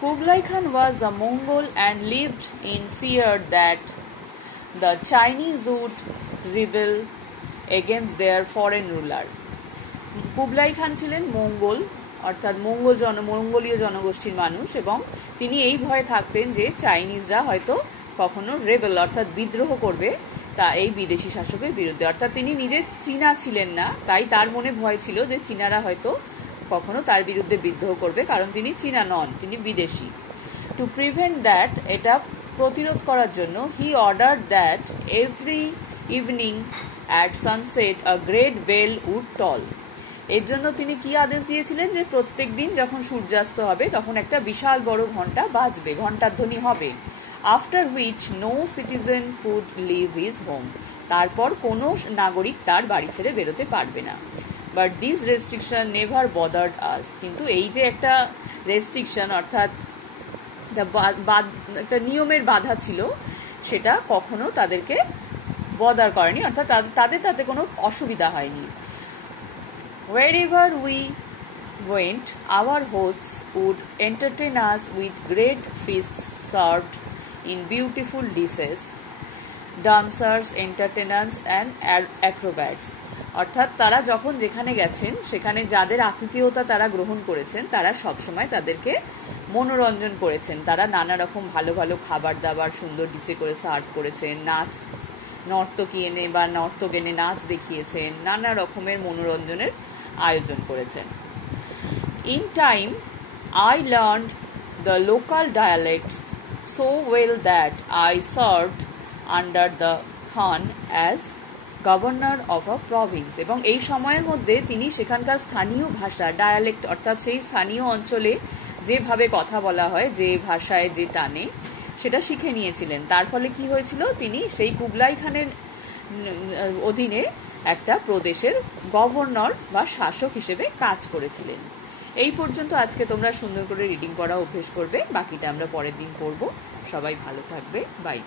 Kublai Khan was a Mongol and lived in fear that the Chinese would rebel against their foreign ruler. কুবলাই খান ছিলেন মঙ্গোল, অর্থাৎ মঙ্গোলীয় জনগোষ্ঠীর মানুষ, এবং তিনি এই ভয়ে থাকতেন যে চাইনিজরা হয়তো কখনো রেবেল অর্থাৎ বিদ্রোহ করবে তা এই বিদেশি শাসকের বিরুদ্ধে। অর্থাৎ তিনি নিজে চীনা ছিলেন না, তাই তার মনে ভয় ছিল যে চীনারা হয়তো কখনো তার বিরুদ্ধে বিদ্রোহ করবে, কারণ তিনি চীনা নন, তিনি বিদেশি। টু প্রিভেন্ট দ্যাট, এটা প্রতিরোধ করার জন্য, he order that every evening at sunset a great bell would toll. এর জন্য তিনি কি আদেশ দিয়েছিলেন যে প্রত্যেক দিন যখন সূর্যাস্ত হবে তখন একটা বিশাল বড় ঘন্টা বাজবে, ঘন্টার ধ্বনি হবে। After which no citizen could leave his home, তারপর কোনো নাগরিক তার বাড়ি ছেড়ে বেরোতে পারবে না। But this restriction never bothered us, কিন্তু এই যে একটা রেস্ট্রিকশন অর্থাৎ একটা নিয়মের বাধা ছিল, সেটা কখনো তাদেরকে বদার করেনি, অর্থাৎ তাদের তাতে কোনো অসুবিধা হয়নি। Wherever we went, our hosts would entertain us with great feasts served in beautiful dishes, dancers, entertainers and acrobats. অর্থাৎ তারা যখন যেখানে গেছেন সেখানে যাদের আতিথেয়তা তারা গ্রহণ করেছেন তারা সবসময় তাদেরকে মনোরঞ্জন করেছেন। তারা নানা রকম ভালো ভালো খাবার দাবার সুন্দর ডিশে করে সার্ভ করেছেন, নর্তকী এনে বা নর্তক এনে নাচ দেখিয়েছেন, নানা রকমের মনোরঞ্জনের আয়োজন করেছেন। In time I learned the local ডায়ালেক্টস so well that I served under the Khan as governor of a Province. এবং এই সময়ের মধ্যে তিনি সেখানকার স্থানীয় ভাষা, ডায়ালেক্ট অর্থাৎ সেই স্থানীয় অঞ্চলে যেভাবে কথা বলা হয়, যে ভাষায় যে টানে, সেটা শিখে নিয়েছিলেন। তার ফলে কি হয়েছিল, তিনি সেই কুবলাই খানের অধীনে একটা প্রদেশের গভর্নর বা শাসক হিসেবে কাজ করেছিলেন। এই পর্যন্ত আজকে তোমরা সুন্দর করে রিডিং করা অভ্যেস করবে, বাকিটা আমরা পরের দিন করব। সবাই ভালো থাকবে, বাই।